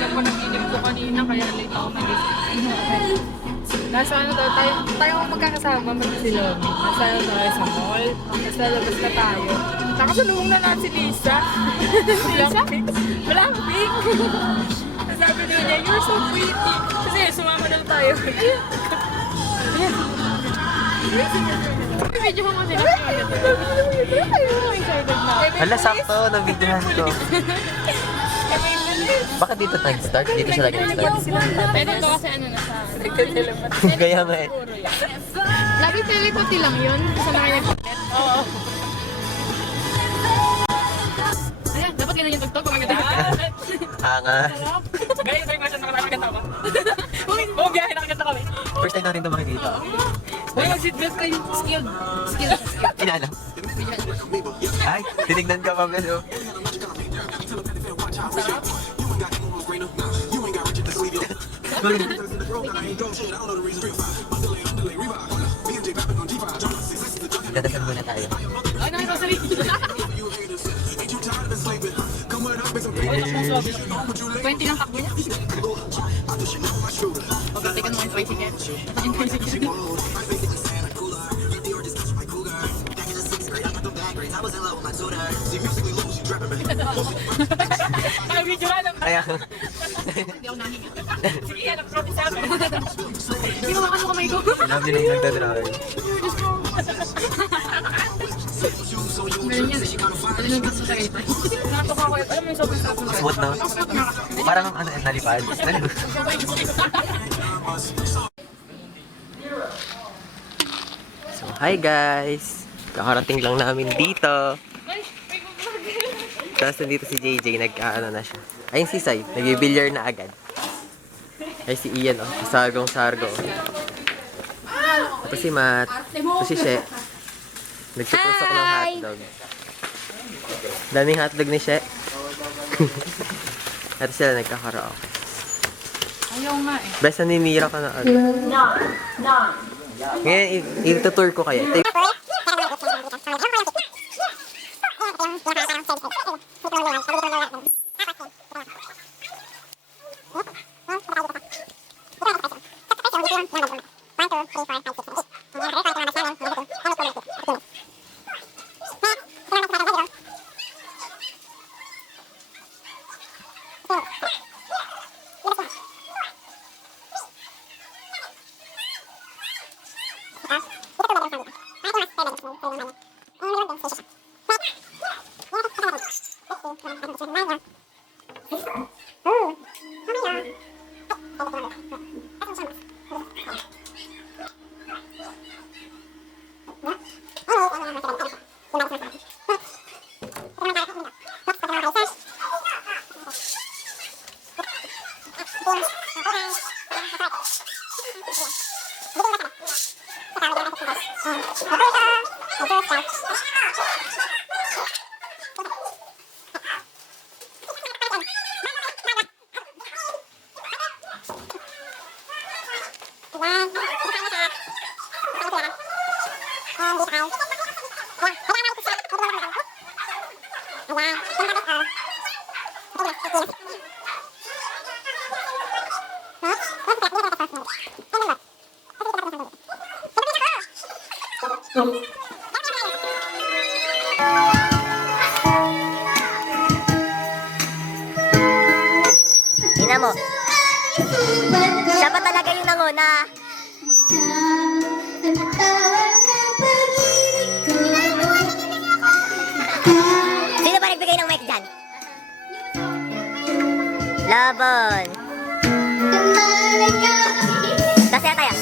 lang po nag-inig ko kanina, kaya late ako nag-inig. Nasa ano daw, tayo magkakasama, mag-Silomi. Nasa ano tayo sa mall, tapos lalabas na tayo. Nakasalubong na natin si Lisa. Blackpink. Blackpink! Sabi niya, you're so pretty. Kasi sumama daw tayo. Ayun. Video mo kasi na. Hala, sakto. Nabigyan ko. Bakit dito nag-start? Dito siya nag-start? Pwede ko kasi ano na sa... Kaya nga eh. Lagi telepathy lang yun. Kasi na kanya nag-net. Oo. Ayan, dapat ganun yung tugtog. Kumaganda. Hanga. Ganyan ko yung question na nakakaganda ba? Oo, biyahe nakaganda kami. First time natin ito makikita. Uy, mag-seatbelt kayo. Skill. Inala. Ay, tinignan ka pa gano'n. Dadasal muna tayo. Ay, nakita sa rin. 20 lang takbo niya. Teka naman, 20 niya. Yung 20 niya. Ay, video ka lang. Kaya, Hindi ako nahinga. Sige, alam ko sa akin. Hindi ko makano kamay ko. alam nila yung nagdadrive. Meron yan. Alam mo yung gusto sa kita. Nakatuka ko. Alam mo yung sobrang sa akin. Smooth na. Parang ano, nalipad. So, hi guys! Kakarating lang namin dito. Tapos nandito si JJ, nagkaano na siya. Ayun si Sai, nag-billiard na agad. Ay si Ian, oh, sargong-sargo. Tapos si Matt, tapos si She. Nagtutusok ng hotdog. Daming hotdog ni She. At sila nagkakaraoke. Ayaw nga eh. Best naninira ka na ano. Ngayon, itutour ko kayo. Ina mo. Siya pa talaga yung nanguna. Sino ba nagbigay ng mic dyan? Laban. Tasya tayo.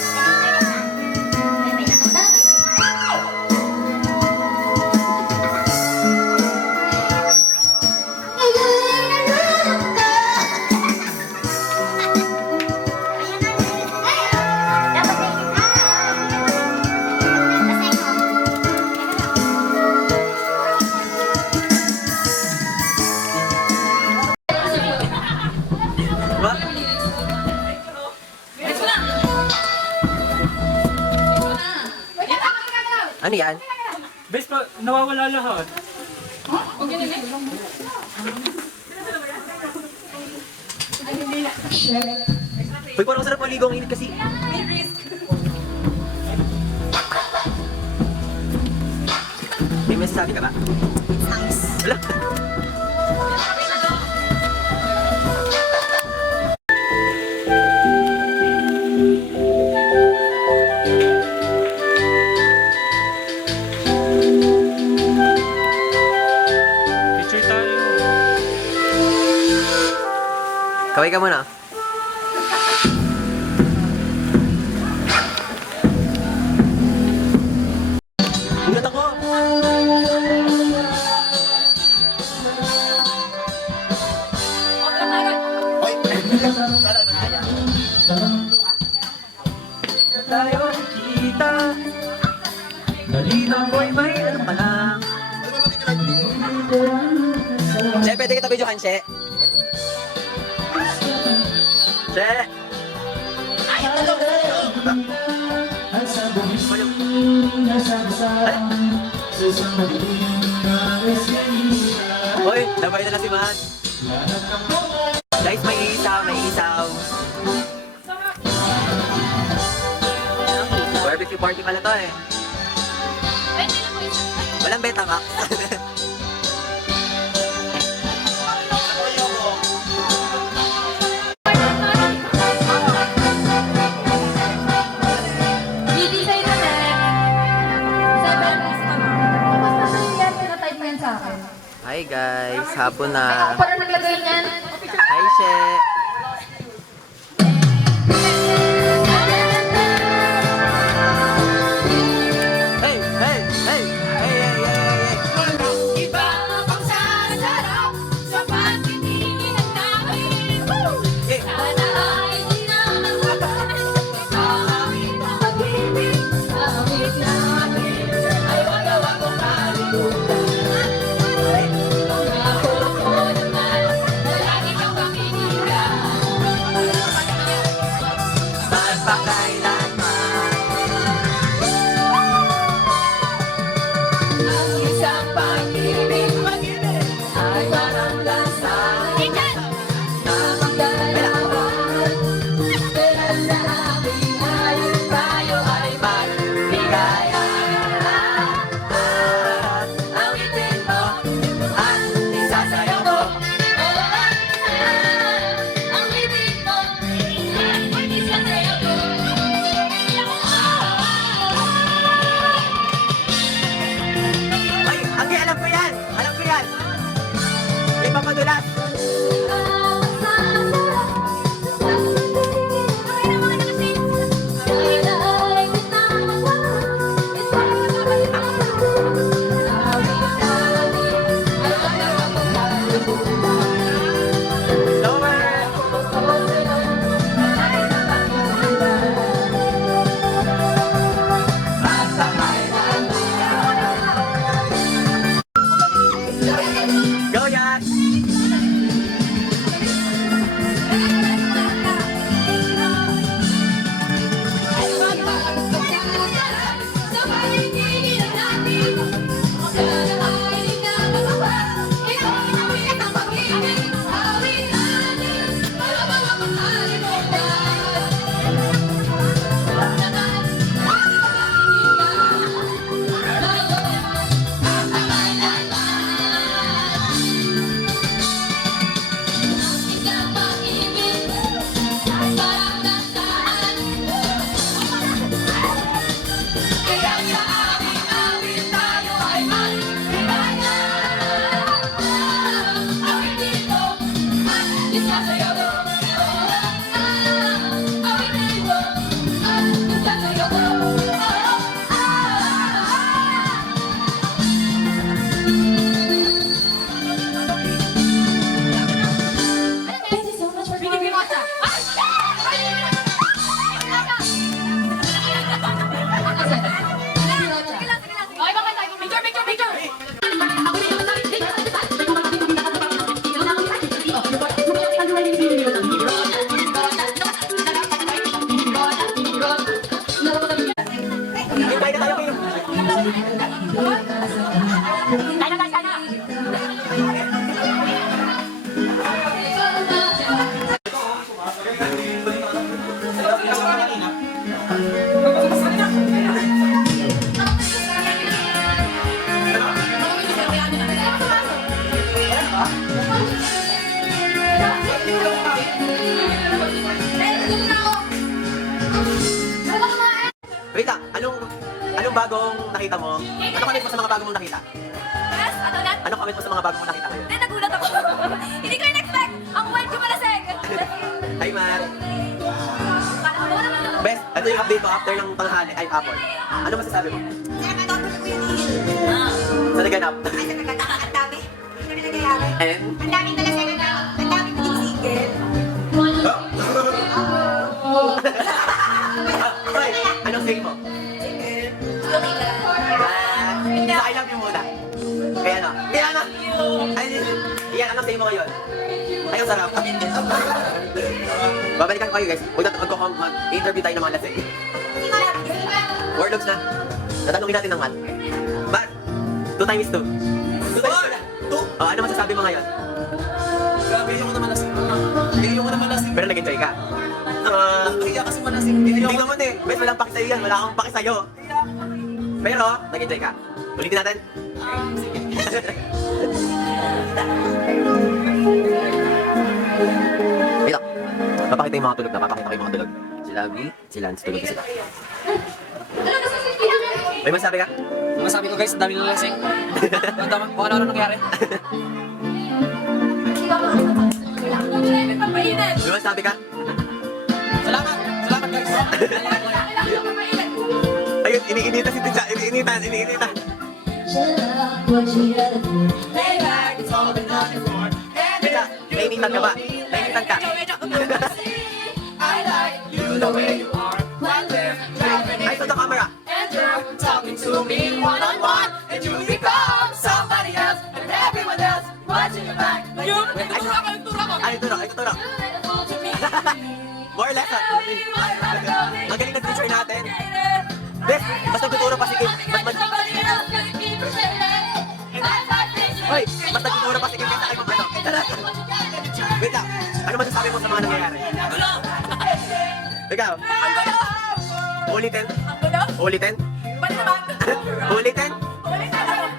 Ano yan? Bes pa, nawawala lahat. Huwag yun Uy, parang sarap maligo ang init kasi. May masasabi ka ba? Nice. Wala. Picture tayo. Kaway ka muna. Ulat ako! Tayo kita. Dalina ko'y may ano pa lang. Che, pwede kita videohan, Che? Che! Hoy, nabay na si Man. Guys, may isaw, may isaw. Barbecue party pala to eh. Walang Betamax. Di-design na net. Sabi ang gusto mo. Basta sa yan, pinatype mo yan sa akin. Hi guys, hapon Ay, ako na. pa rin naglagay niyan. Hi, She. Hey, hey, hey, hey, hey, hey, hey. Iba ang sasarap sa pagtitingin ng tawin. Hey. Sana ay di na magwakas. Awit ang pag-ibig, awit natin. Ay magawa kong kalimutan. Kung ako naman, na lagi kang pakikinggan. Magpakailanman. Ang isang pag-ibig ay parang lansan na magdalawan. Pero sa amin ay tayo ay magbigayan. Awitin mo at isasayaw mo. Awitin mo at isasayaw mo. Ay, Anggi, alam ko yan! Alam ko yan! May papadulas! Lower! Go, Yash! Wait lang, anong bagong nakita mo? Ano comment mo sa mga bagong mong nakita? Yes, ano na? Ano comment mo sa mga bagong mong nakita ngayon? Hindi, nagulat ako. Hindi ko in-expect. Ang wild ko malaseng. Hi, Mar. Kala ko naman naman. Best, ito yung update ko after ng tanghali, ay hapon. Ano masasabi mo? Sir, natapos ko yung deal. Sa naganap? Ay, sa nagkataka, ang dami. Hindi kami nangyayari. And? Ang dami talaga na. Ang dami naging single. Hoy, anong say mo? Okay lang. Hindi, I love you muna. Kaya ano? Kaya ano? Ay, yan, anong say mo ngayon? Ay, ang sarap. Babalikan ko kayo guys. Mag-interview tayo ng mga lasing. Warlocks na. Tatanungin natin ng mat. Mat, 2 times 2. 2 times 2 na. 2? Ano masasabi mo ngayon? Grabe, ayoko naman lasing. Ayoko naman lasing. Pero nag-enjoy ka. Kaya kasi malasing. Hindi naman eh. Bes, walang paki sa'yo yan. Wala akong paki sa'yo. Pero, nag-enjoy ka. Ulitin natin. Ito. Papakita yung mga tulog na. Papakita ko yung mga tulog. Sila B, si Lance, tulog na sila. May masabi ka? Masabi ko guys, dami na lasing. Ang dami, kung ano nangyari. May masabi ka? Salamat! Salamat guys! Ayun, iniinita si Tidja. Iniinitan. Tidja, nainitan ka ba? Nainitan ka. Ay, to the camera. Ay, turo. More lesson. Ang galing ng teacher natin. Bes, mas nagtuturo pa si Kim. Hoy, mas nagtuturo pa si Kim kaysa kayo mag-ano. Wait lang, ano masasabi mo sa mga nangyayari? Ikaw? Ulitin? Ulitin? Ulitin?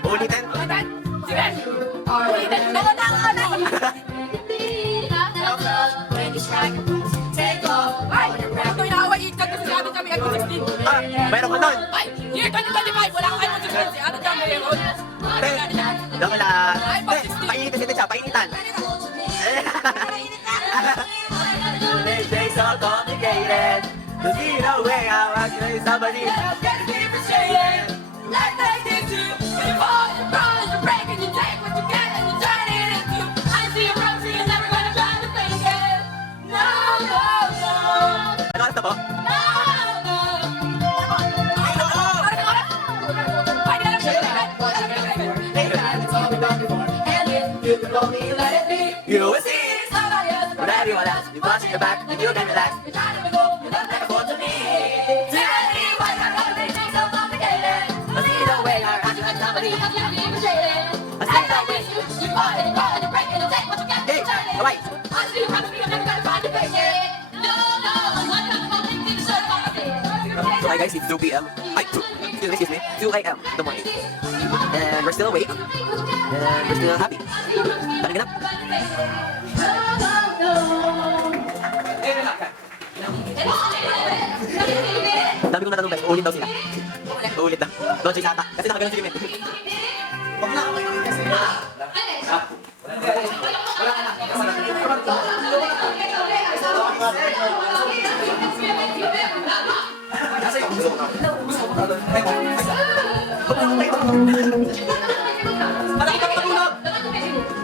Ulitin? Ah, mayroon ka nun? Year 2025, wala kang iPhone 16. Ano dyan meron? Doko lang. Painitan si Tidja, painitan. This day so complicated. To see the way I was with somebody. Ano oras na po? You will see when everyone else is watching your back and you can relax. You don't have to go to me. I see the way you're acting like somebody. I see the way. Hey, alright. So hi guys, it's 2 p.m. Excuse me, 2 a.m. in the morning. And we're still awake. And we're still happy. Tara ganap. Dami kong natanong guys, uulit daw sila. Uulit daw. Don't chase ata. Kasi nakaganon si Kimet.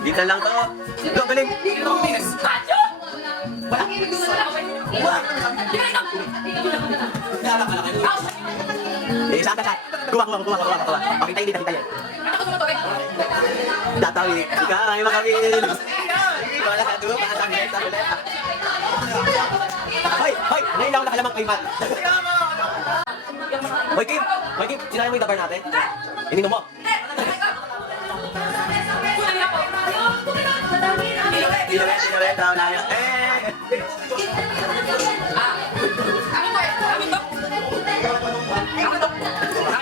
Dito lang to. Go, galing. Eh, saan ka siya? Kuha. Pakita yun, pakita yan. Tatawi, ikaw ay makawin. Wala ka doon, pakasangit sa ulit. Hoy! Ngayon lang ako nakalamang kay Matt. Hoy, Kim! Sinaya mo yung tabar natin? Ininom mo. Inulit, daw na yun.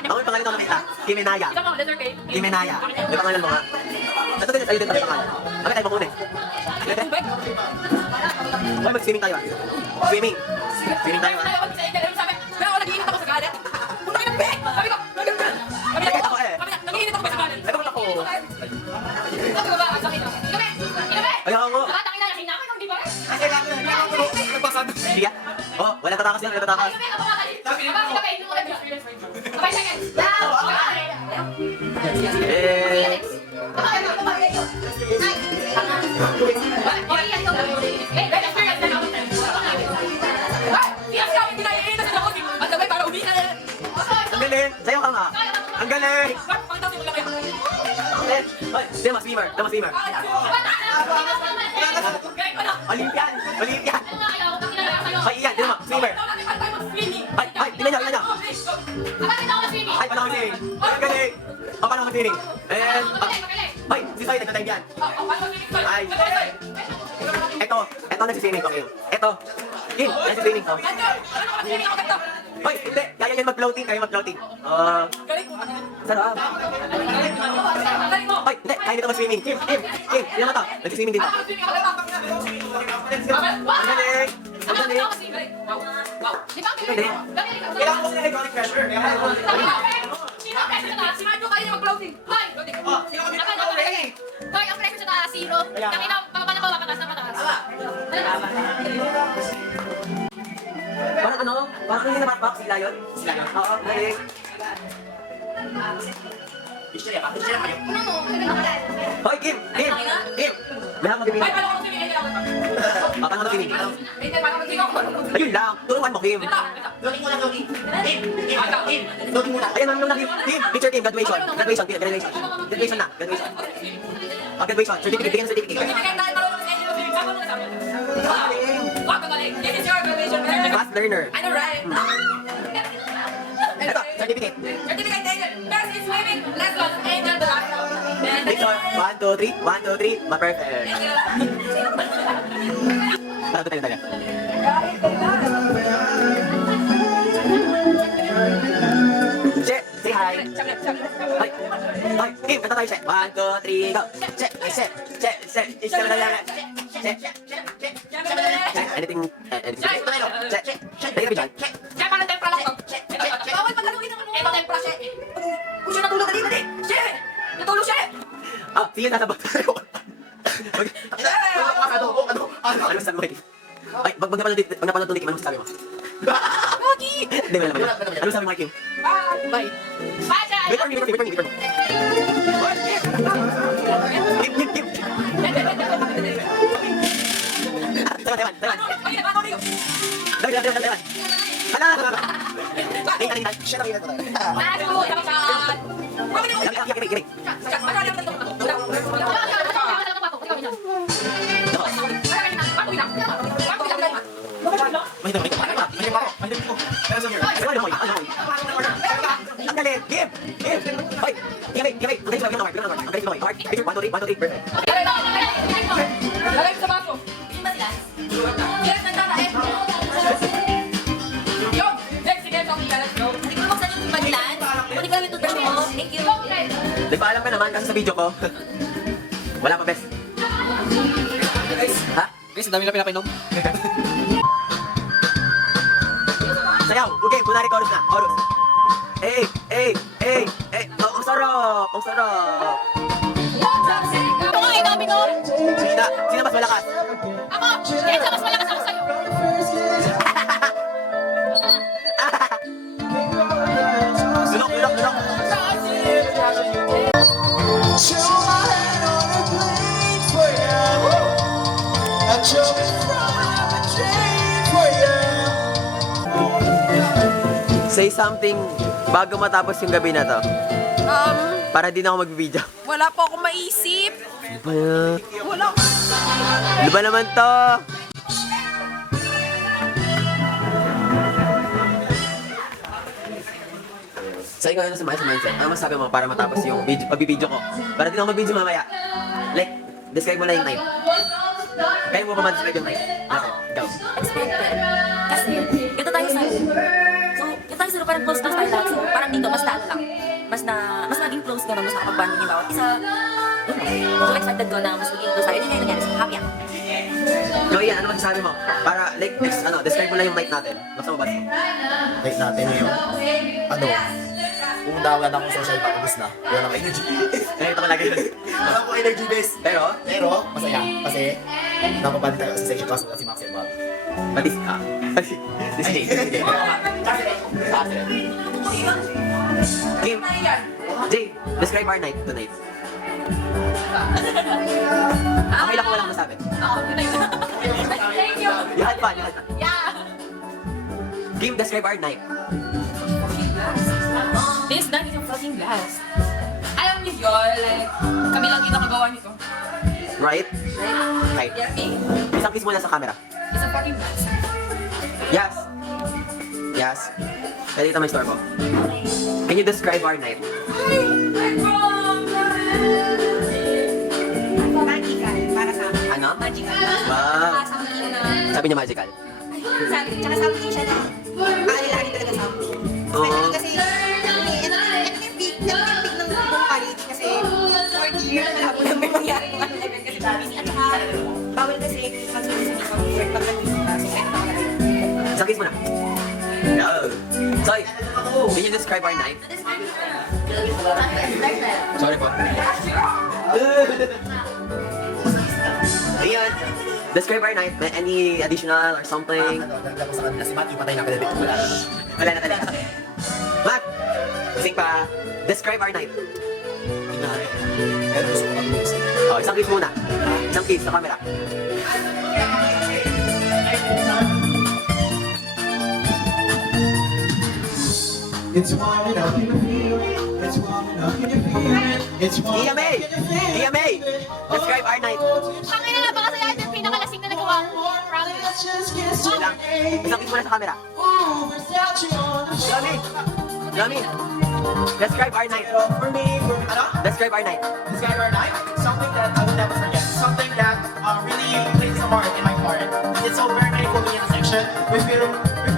Ako yung pangalan ko nakita. Kimenaya. Kimenaya. Yung pangalan mo nga. Ito din, ayun din tayo pangalan. Kami tayo mamuna eh. Pwede? Okay, mag-swimming tayo ah. Swimming. Swimming tayo ah. Nagkakita ko eh. Ay, bakit ako? Ay, ako. Sige ah. Oh, walang tatakas yan, walang tatakas. Eh, ang galing. Sayo ka nga. Ang galing. Ay, tama swimmer. Tama swimmer. Olympian. Olympian. Ay, iyan. Tama, swimmer. Ay, tingnan niya, tingnan niya. Ay, paano mag-swimming? Ang galing. Oh, paano mag-swimming? And, ay, si Soy, nagtatime yan. Ay. Eto nagsiswimming ko, Kim. Eto. Kim, nagsiswimming ko. Hoy, hindi. Kaya yan mag-floating, kaya mag-floating. Sarap. Hoy, hindi. Kaya nito mag-swimming. Kim, yan mo to. Nagsiswimming dito. Ang galing. Ang galing. Ang galing. Kailangan ko sila hydraulic pressure. Si Marco kayo na mag-floating. Hoy! Hoy, ang pressure sa taas, zero. Nakina, pababa na baba, pataas na pataas. Parang ano? Parang hindi na backpack sila yun? Sila yun? Oo, galing. Ano to? Hoy, Kim! Kim! Kim! Meron mo Hoy, paano ko swimming? paano ka mag-swimming? Paano ko swimming? Ayun lang. Turuan mo, Kim. Ayan, ano lang, Kim. Picture, Kim. Graduation. Graduation, Kim. Graduation. Graduation na. Graduation. Oh, graduation. Certificate. Bigyan ng certificate. This is your graduation. Fast learner. I know, right? Ito, certificate. Certificate taken. Best in swimming lesson. And then the last one. Picture. 1, 2, 3. 1, 2, 3. Ma-perfect. Parang doon tayo. Che, say hi. Hi. Hi. Kim, kanta tayo, Che. 1, 2, 3, go. Che, Che, Che, Che. Che, anything, Che, tayo na Che. Siya, parang tempra lang to. Bawal pagkaluin naman mo. Ito tempra siya. Kung siya natulog, dali. Siya! Natulog siya! Ah, sige, nasa bag tayo. Ano masasabi mo, Kim? Ay, pag napanood ulit, ano masasabi mo? Gogi! Hindi, wala naman. Ano masasabi mo, Kim? Bye! Bye, Chay! Wait for me. Kim. Taiwan. Taiwan. Hala! Tingnan. Siya na tingnan ko tayo. Kiri. Ang galing! Kim! Hoy! Kiri! Ang galing sila, ang galing sila. Heart. Picture, 1, 2, 3, perfect. Lagay mo sa baso. Yes, nagtatae. Yun! Next, sige, Sophia, let's go. Hindi ko buksan yung paglan. Kunin ko lang yung toothbrush mo. Thank you. Nagpaalam ka naman kasi sa video ko. Wala pa, best. Ha? Guys, ang dami na pinapainom. Sayaw! Okay, kunwari chorus na. Chorus. Oh, ang sarap! Ang sarap! Ito nga, inamin ko. Sino mas malakas? Ako! Yes, mas malakas ako sa'yo. Lunok! Say something bago matapos yung gabi na to. Para di na ako mag-video. Wala po akong maisip. Wala ko. Ano ba naman to? So ikaw ano sa mindset? Ano masasabi mo para matapos yung video, pagbibideo ko? Para di na ako mag-video mamaya. Like, describe mo lang yung night. Kaya mo pa ma-describe yung night. Okay, go. Expected. Kasi, ito tayo sa... So, ito tayo sa parang close tayo lahat. So, parang dito, mas taal lang. Mas naging close ka na, mas nakapag-bonding yung bawat isa. So, expected ko na mas maging close tayo. Hindi na yung nangyari. So, happy ako. So, Ian, ano masasabi mo? Para, like, describe mo lang yung night natin. Basta mo ba? Like natin yung, kung daw wala na akong social tapos na, wala na akong energy. Eh, ito ko lagi. Wala akong energy base. Pero, Masaya. Kasi, napapali tayo sa section class si Max and Bob. Batis ka. Kim, Jay, describe our night tonight. Okay lang ko walang masabi. Thank you. You had fun. Yeah. Kim, describe our night. This night is a fucking blast. Alam niyo yun, like, kami lang yung nakagawa nito. Right? Right. Yeah, Isang kiss muna sa camera. it's a fucking blast. Yes. Yes. Kaya dito may store ko. Can you describe our night? Magical, para sa akin. Ano? Magical. Wow. Something na... Sabi niya magical. Tsaka something siya na... Aalilari talaga something. Oo. Kasi... Ito yung big ng buong college kasi 4 years na po na may mangyari kung ano level kasi busy. At saka bawal kasi mag-usap sa computer pag nag-usap ka. So, kaya nakakalabi. Isang kiss muna. No. Sorry. Can you describe our night? Sorry po. Ayun. Describe our night. Any additional or something? Dagdag ko sa kanila, si Matthew patay na kalabit ko wala. Wala na talaga. Matt! Sing pa. Describe our night. Inari. Pero gusto ko mag-mix. Oh, isang kiss muna. Isang kiss sa camera. It's warm enough in the field. It's warm enough in the field. It's warm Tia May! Tia May! Describe our night. Ang ina, napakasaya ito yung pinakalasing na nagawa ko. Promise. Wait lang. Isang kiss muna sa camera. Yami! Yami! Describe our night. For me, Describe our night. describe our night, something that I will never forget. Something that really plays a part in my heart. It's so very meaningful to me in the section. We feel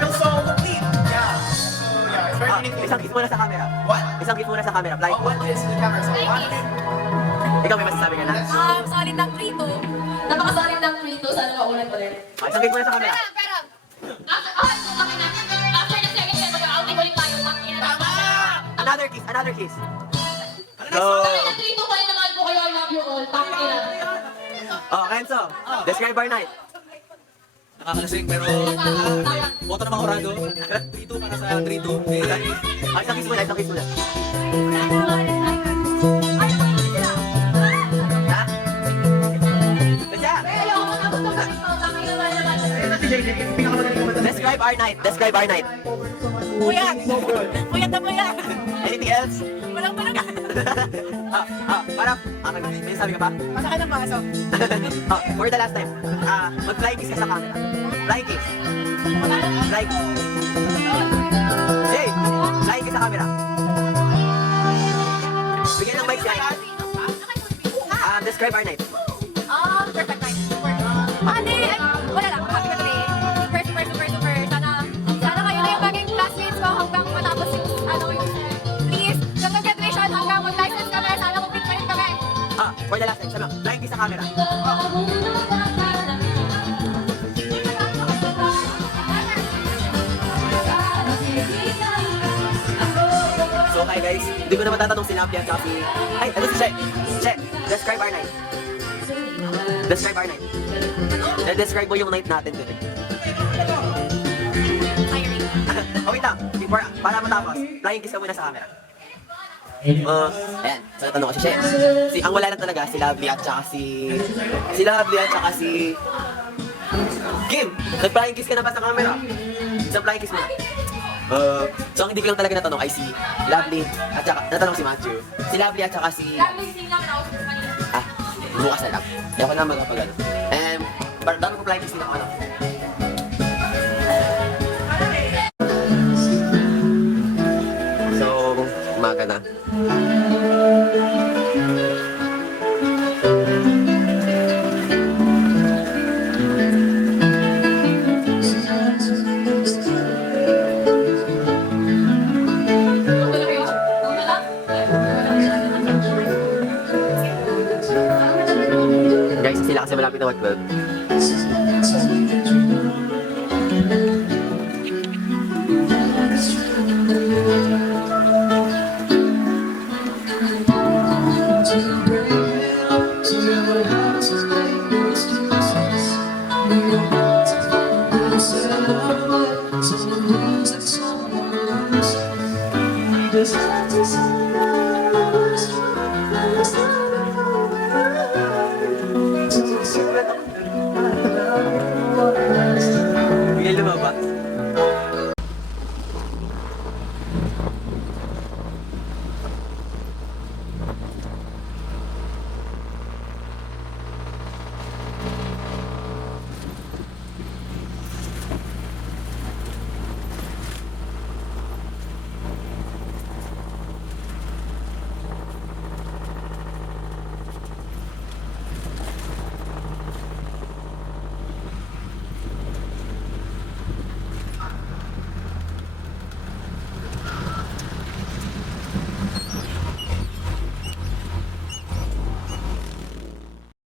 so complete. Yeah. So yeah, it's very meaningful. Isang kiss muna sa camera. What? Isang kiss muna sa camera. Fly. What is the camera? So what? Ikaw may masasabi ka na? Solid ng 3-2. Napaka-solid ng 3-2. Sana maulit ulit. Oh, isang kiss muna sa camera. Pero, after the second time, mag-outing ulit tayo. Tama! Another kiss. Another kiss. So, Go! nag-3-2 pa rin naman po kayo. I love you all. Tangina. Oh, Kenzo. Describe our night. Nakakalasing pero boto na Makorado. 3-2 para sa 3-2. Oh, isang kiss muna. Isang kiss muna. Ha? Nandiyan! Describe our night. Describe our night. Puyat! Puyat na puyat! Anything else? Walang talaga. Parang, may sabi ka pa? Masakit ang baso. For the last time, mag-flying kiss ka sa camera. Flying kiss. Flying kiss. Jay, flying kiss sa camera. Bigyan ng mic siya. Describe our night. Perfect time. Wala lang. Happy birthday. Super. Sana kayo na yung maging classmates ko hanggang matapos yung, please, hanggang graduation, hanggang mag-license kami. Sana complete pa rin kami. For the last time, sabi mo, flying kiss sa camera. So, hi guys. Hindi ko na matatanong si Nampia at si... Ay, ano si Che? Che, describe our night. Describe our night. Describe mo yung night natin dun. Oh, wait lang. Para matapos, flying kiss ka muna sa camera. Ayan. So, natanong ko si Che. Ang wala lang talaga, si Lovely at saka si... Si Lovely at saka si... Kim! Nag-flying kiss ka na ba sa camera? Isang flying kiss muna. So, ang hindi ko lang talaga natanong ay si Lovely at saka... Natanong si Matthew. Si Lovely at saka si... Bukas na lang. Hindi ako na magpapagano. Pero dami ko flying kiss dito ano. So, umaga na. guys, sila kasi malapit na mag-12.